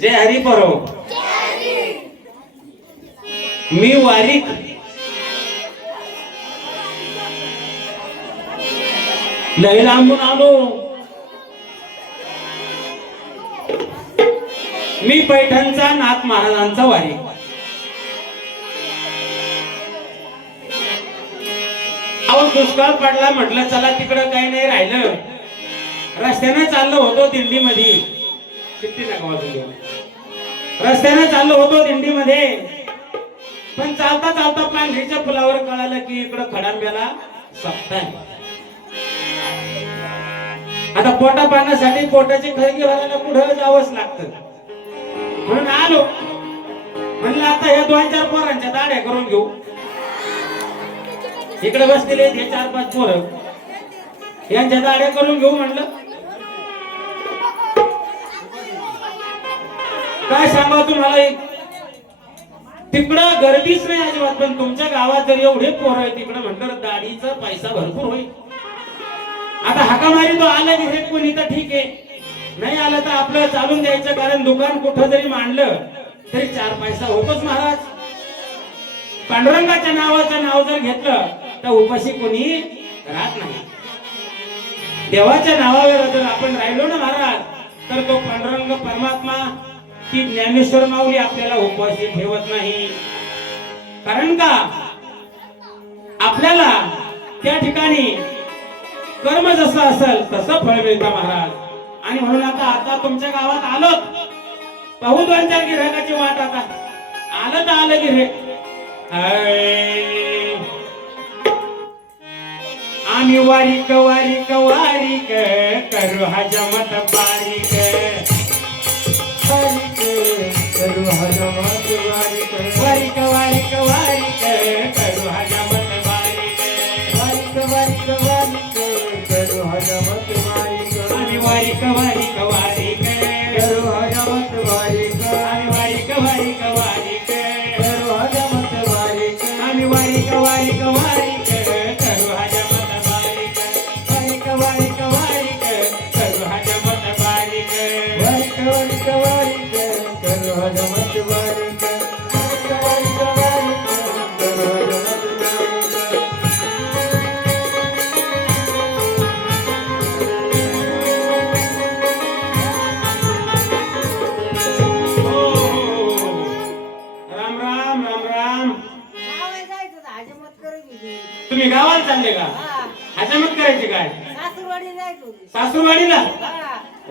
जय हरी परो. मी वारीक. लय लांबून आलो. मी पैठणचा नाथ महाराजांचा वारी अहो दुष्काळ पडला म्हटलं चला तिकडं काही नाही राहिलं. रस्त्याने चाललो होतो दिंडीमध्ये. किती नका वाजून रस्त्याने चाललो होतो दिंडीमध्ये. पण चालता चालता पांढरीच्या फुलावर कळालं की इकडं खडांब्याला सप्ताह आता पोटा पाण्यासाठी पोटाची खळगी भरायला पुढं जावंच लागतं. म्हणून आलो. म्हणलं आता हे दोन चार पोरांच्या दाड्या करून घेऊ. इकडे बसलेले हे चार पाच पोरं. यांच्या दाड्या करून घेऊ म्हणलं. काय सांगा तुम्हाला एक? तिकडं गर्दीच नाही अजिबात पण तुमच्या गावात जर एवढे पोर आहे तिकडं म्हणतात दाढीचा पैसा भरपूर होईल. आता हाका मारी तो आला की हे कोणी तर ठीक आहे. नाही आलं तर आपलं चालून द्यायचं कारण दुकान कुठं जरी मांडलं तरी चार पैसा होतोच महाराज. पांडुरंगाच्या नावाचं नाव जर घेतलं तर उपाशी कोणी राहत नाही. देवाच्या नावावर जर आपण राहिलो ना महाराज तर तो पांडुरंग परमात्मा की ज्ञानेश्वर माऊली आपल्याला उपवासी ठेवत नाही. कारण का? आपल्याला त्या ठिकाणी कर्म जसं असेल तसं फळ मिळतं महाराज. आणि म्हणून आता आता तुमच्या गावात आलोत. पाहू दोन चार गिऱ्हाईकाची वाट आता. आलं तर आलं गिरे आम्ही वारी कवारी कवारी करू हा जमत बारीक.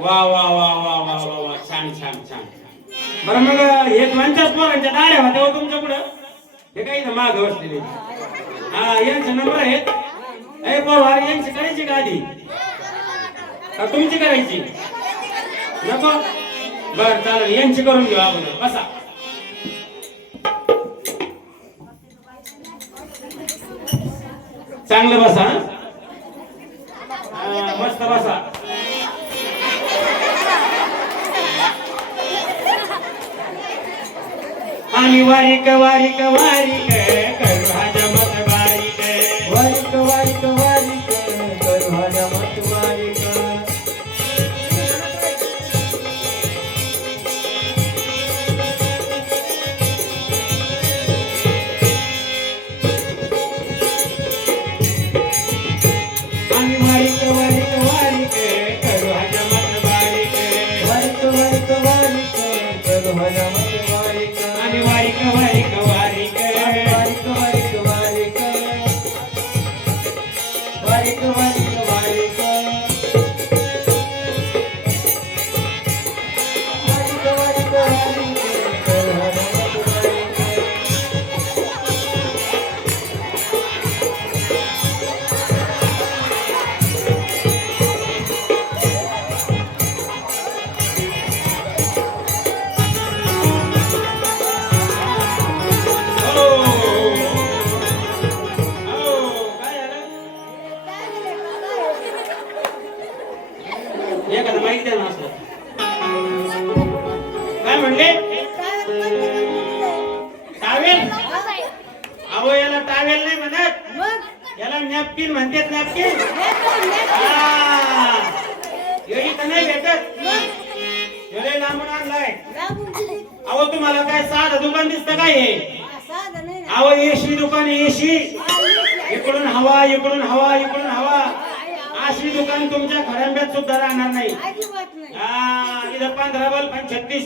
वा वा वा वा वा वा वा छान छान छान बरं मग हे दोनच्याच पोरांच्या दाड्या होत्या हो तुमच्या पुढं? हे काही ना माग बसलेले? हा यांचे नंबर आहेत. ए पोर यांची करायची का आधी? का तुमची करायची? नको. बर चालेल यांची करून घेऊ अगोदर. बसा. चांगलं बसा हा, मस्त बसा. वारी वारी वारी वारी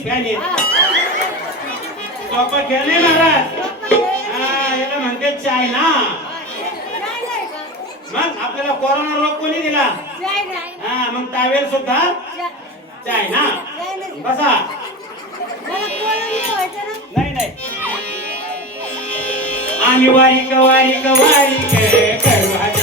आणि छत्तीस फॅन आहेत खेळ नाही महाराज. हा याला म्हणते चायना. मग आपल्याला कोरोना रोग कोणी दिला? हा मग तावेल सुद्धा चायना. बसा. नाही नाही. आम्ही वारी कवारी कवारी करू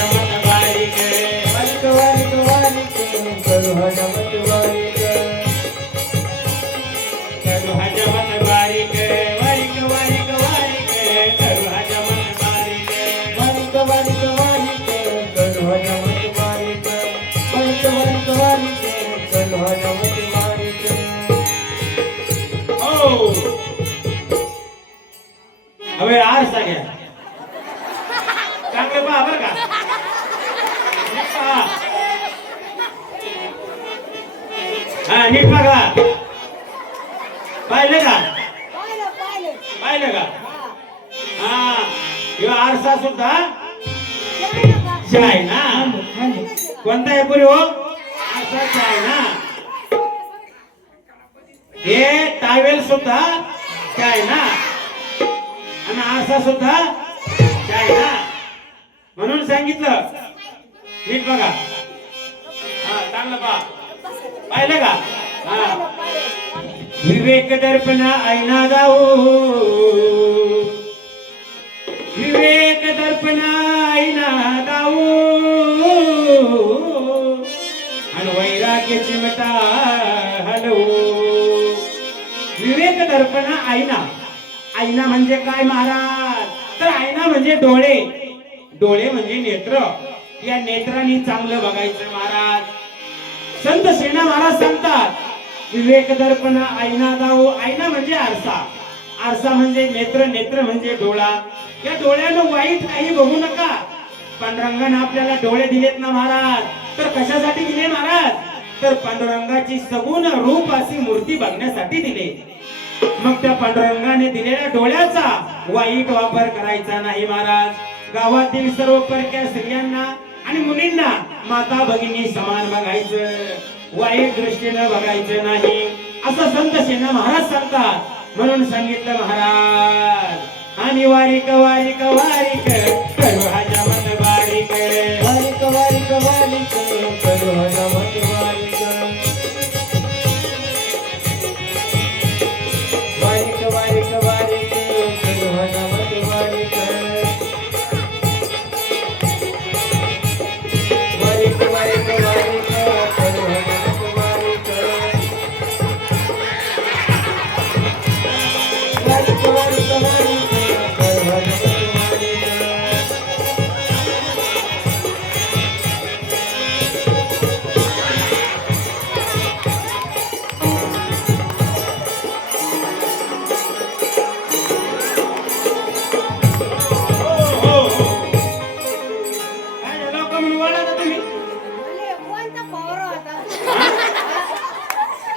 હવે આરસા घ्या चांगलं पहा बरं का नीट पहा. हा नीट बघा पाहिलं का पाहिलं, पाहिलं. पाहिलं का हा. हा ह्यो आरसा सुद्धा चाय नका. चाय ना कोणता आहे पुरी हो आरसा चाय ना हे टावेल सुद्धा चाय ना? आणि आरसा सुद्धा चाय ना? म्हणून सांगितलं. नीट बघा. हा चांगलं पहा. पाहिलं का? हा. विवेक दर्पण ऐना जाऊ विवेक दर्पण ऐना जाऊ आणि वैराग्य चिमटा हलवू. दर्पण आईना. आईना म्हणजे काय महाराज? तर आईना म्हणजे डोळे. डोळे म्हणजे नेत्र. या नेत्राने चांगलं बघायचं महाराज. संत श्रीना महाराज सांगतात विवेक दर्पण आईना जाऊ आईना म्हणजे आरसा. आरसा म्हणजे नेत्र नेत्र म्हणजे डोळा. या डोळ्यानं वाईट काही बघू नका. पांडुरंगाने आपल्याला डोळे दिलेत ना महाराज? तर कशासाठी दिले महाराज? तर पांडुरंगाची सगुण रूप अशी मूर्ती बघण्यासाठी दिले. मग त्या पांडुरंगाने दिलेल्या डोळ्याचा वाईट वापर करायचा नाही महाराज. गावातील सर्व परक्या स्त्रियांना आणि मुलींना माता भगिनी समान बघायचं वाईट दृष्टीनं बघायचं नाही. असं संत सेना महाराज सांगतात. म्हणून सांगितलं महाराज आणि वारीक वारीक वारीक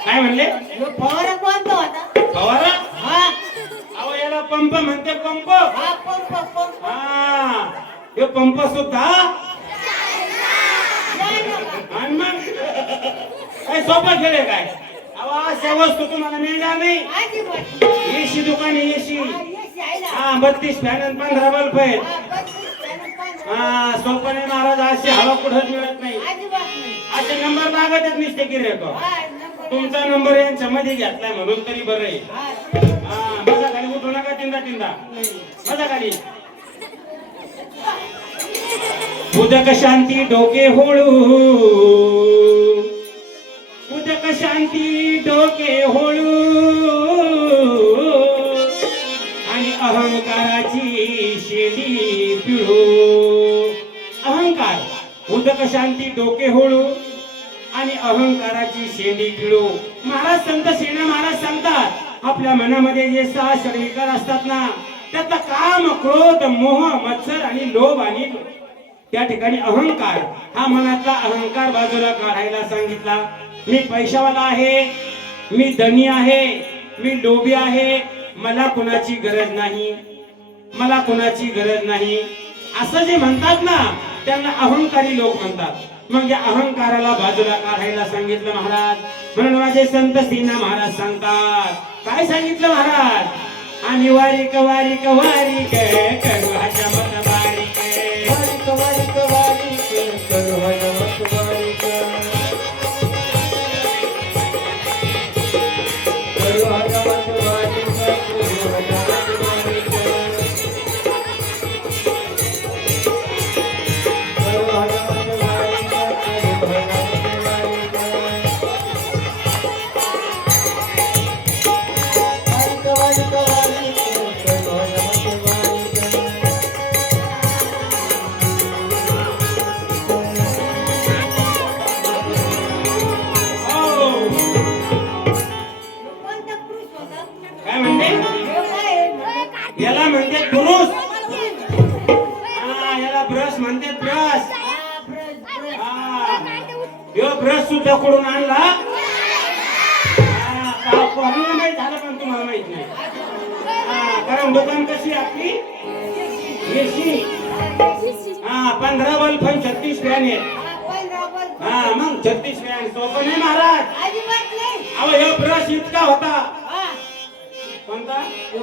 काय म्हणले फवारा कोणता होता? फवारा हा, अहो याला पंप म्हणते पंप हा, पंप, पंप. हा हे पंप सुद्धा. आणि मग काय सोपा खेळ आहे काय अहो अशा वस्तू तुम्हाला मिळणार नाही. एसी दुकान एसी हा. हा बत्तीस फॅन आणि पंधरा बल्ब आहेत हा, बत्तीस त्यानं पाच. सोपा नाही महाराज अशी हवा कुठंच मिळत नाही. असे नंबर लागतच नुसते हा, नंबर तुमचा नंबर यांच्या मध्ये घेतलाय म्हणून तरी बरं आहे. हा, हा बसा खाली उठू नका तीनदा तीनदा बसा खाली. उदक शांती डोके होळू. उदक शांती डोके होळू. आणि अहंकाराची शेली पिळू. अहंकार उदक शांती डोके होळू. आणि अहंकाराची शेंडी किळू. महाराज संत सेना महाराज सांगतात आपल्या मनामध्ये जे सहा षडविकार असतात ना त्याचा काम क्रोध मोह मत्सर आणि लोभ आणि त्या ठिकाणी अहंकार हा मनातला अहंकार बाजूला काढायला सांगितला. मी पैशावाला आहे मी धनी आहे मी लोभी आहे मला कुणाची गरज नाही मला कुणाची गरज नाही. असं जे म्हणतात ना त्यांना अहंकारी लोक म्हणतात. मग या अहंकाराला बाजूला काढायला सांगितलं महाराज. म्हणून माझे संत सीना महाराज सांगतात काय सांगितलं महाराज? आम्ही वारी वारीक वारीक एसी हा पंधरा बल्ब आणि छत्तीस फॅन आहेत हा? हा मग छत्तीस फॅन सोपं नाही महाराज. अहो ह्यो ब्रश इतका होता हा, कोणता हे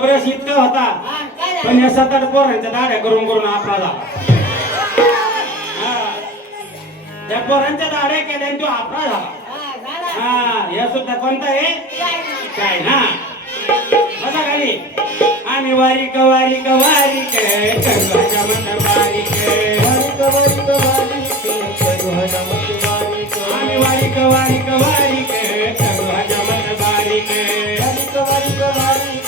ब्रश. इतका होता हा? पण या सात आठ पोरांच्या दाड्या करून करून आपला हा. त्या पोरांच्या दाड्या केल्या तो आपला झाला हा. हा या सुद्धा कोणता आहे. काय ना बसा खाली आम्ही वारीक वारीक वारीक करू माझ्या मन बारीक वारिक वारिक वारिक करू हनुमत वारिक आम्ही वारीक वारीक वारीक करू माझ्या मन बारीक वारिक वारिक वारिक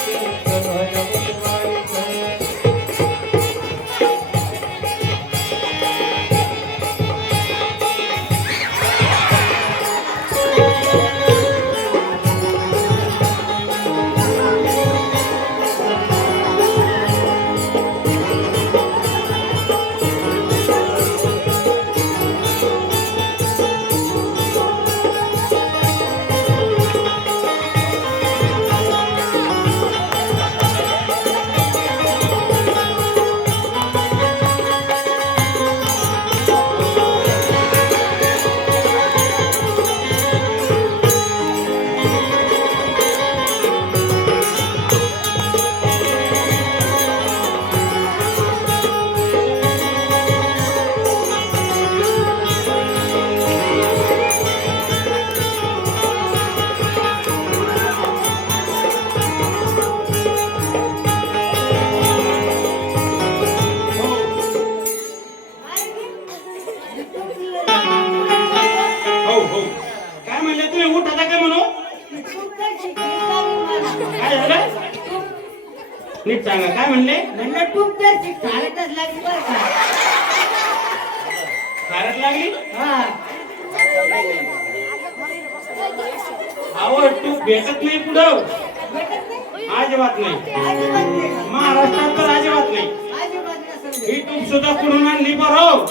चालतच लागली बरं का. खारट लागली? हा. आवड तू भेटत नाही पुढं. भेटत नाही? अजिबात नाही. अजिबात नाही. महाराष्ट्रात तर अजिबात नाही. अजिबात नसेल ही तूप सुद्धा कुठून आणली बरं?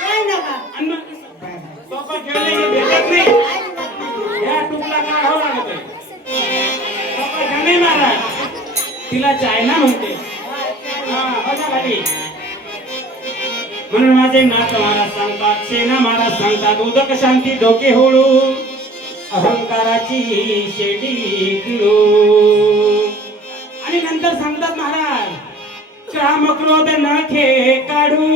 काय नका अन्न सोपा खेळले हे भेटत नाही. या टुकला काढावं लागत आहे सोपा महाराज. तिला चायना म्हणते. हा, बसा म्हणून माझे नाथ महाराज सांगतात सेना महाराज सांगतात उदक शांती डोके होळू. अहंकाराची शेडी किळू आणि नंतर सांगतात महाराज काम क्रोध नखे काढू.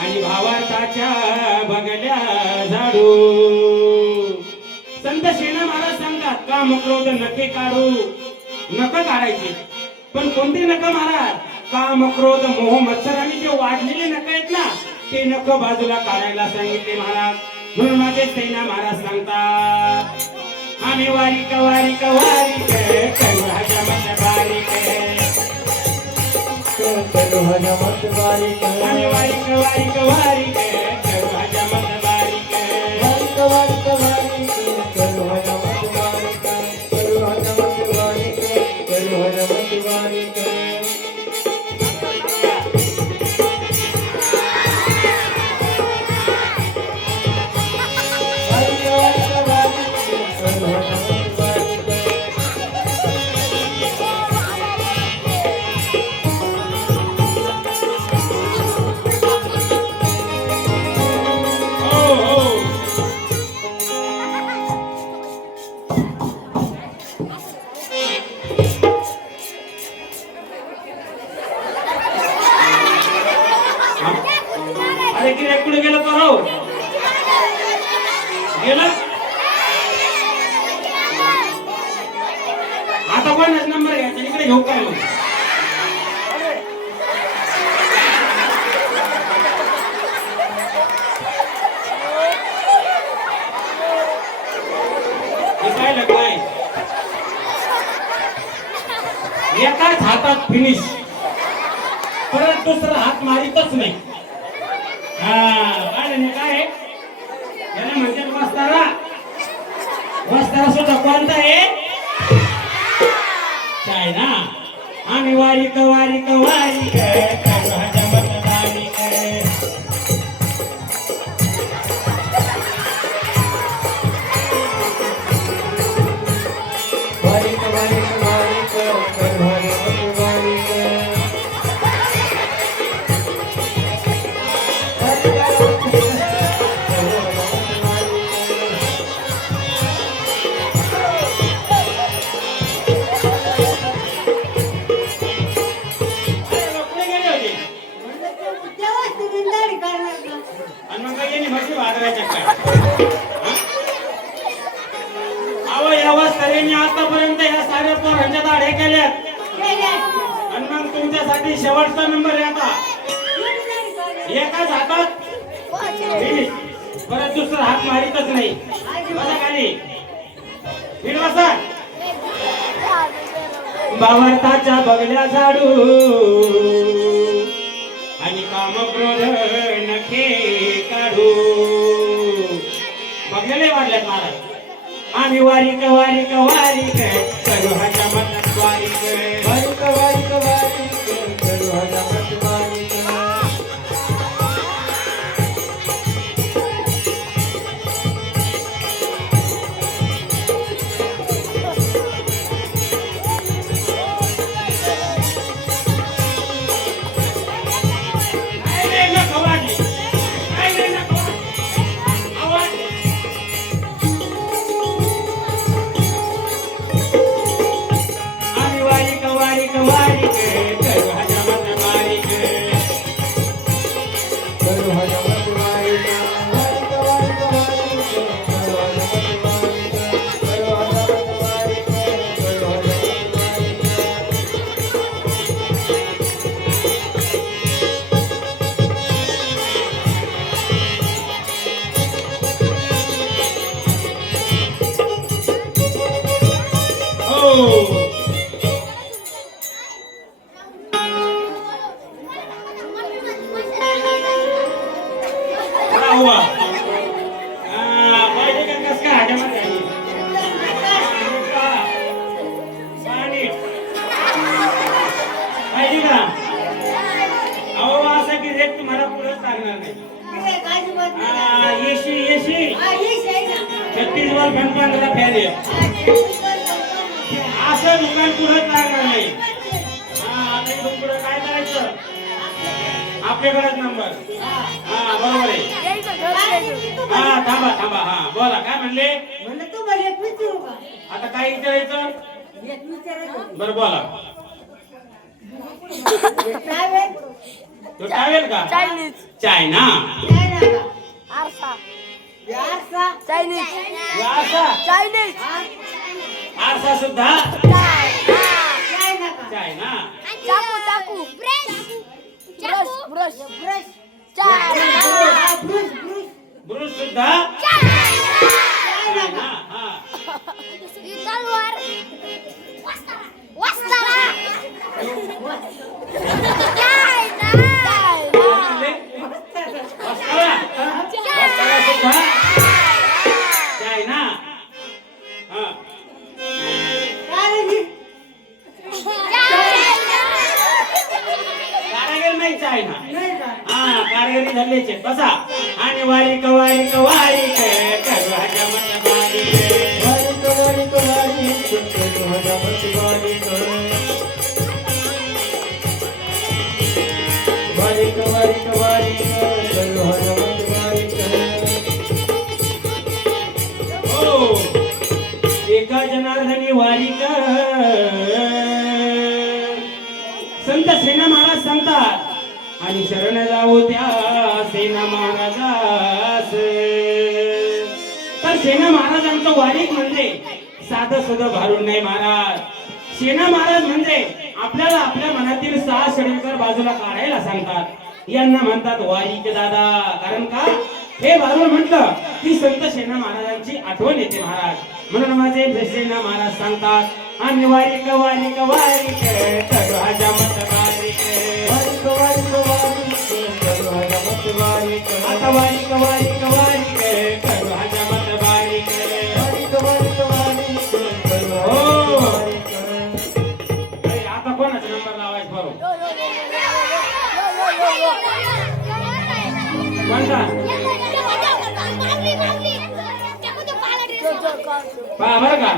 आणि भावार्थाच्या बगल्या झाडू. संत सेना महाराज सांगतात काम क्रोध नखे काढू. नख काढायची पण कोणते नख महाराज काम क्रोध मोह मत्सर आणि जे वाढलेले नख आहेत ना ते नख बाजूला काढायला सांगितले महाराज. म्हणून माझे सैना महाराज सांगतात आम्ही वारी कवारी कवारी कवारी कवारी वस्तारा सुद्धा कोणता आहे? काय ना आम्ही वारी कवारी. वारीक तुम्ही दाढी का? आणि मग म्हशी भाजवायच्या काय अहो या वस्ताऱ्यांनी आतापर्यंत या साऱ्या पोरांच्या दाढ्या केल्यात. केल्या. आणि मग तुमच्यासाठी शेवटचा नंबर आहे आता. दाढी एकाच हातात. finish. परत दुसरा हात मारितच नाही. बसा खाली. नीट बसा. बावरताच्या बगल्या झाडू. आणि काम क्रोध नखे काढू. बगलेले वाढल्यात महाराज. आम्ही वारीक वारीक वारीक करू हाच्या मतात लागणार नाही. येशी येशी. हा, हीच आहे ना. छत्तीस वर फॅन आहे. असं दुकान पुढे लागणार नाही. आता इथून पुढे काय करायचं? आपल्याकडेच नंबर हा बरोबर आहे. हा थांबा थांबा हा बोला काय म्हणले? म्हणलं तू म्हणे एक विचारू का? आता काय विचारायचं? एक विचारायचं. बरं बोला. काय? तो टावेल का चायनीज चायना काय नाही का? आरसा हे आरसा. चायनीज आरसा चायनीज हा, आरसा सुद्धा काय नाही का? चायना चाकू चाकू ब्रश ब्रश ब्रश. चायना हा, ब्रुश, ब्रुश. ब्रुश सुद्धा काय नाही चायना का? हा तलवार वस्तारा चायना काय रे ही? कारागीर नाही हा झालेचे बसा आणि वारी कवारी कवारी कवारी वारीक म्हणजे साधं सुधं भारून नाही महाराज. सेना महाराज म्हणजे आपल्याला आपल्या मनातील सहा षडयंत्र बाजूला काढायला सांगतात. यांना म्हणतात वारीक दादा. कारण का? हे भारून म्हटलं की संत सेना महाराजांची आठवण येते महाराज. म्हणून माझे सेना महाराज सांगतात आम्ही वारीक वारीक वारीक हजामत बारीक वारीक आता वारीक वारीक पहा बरं का?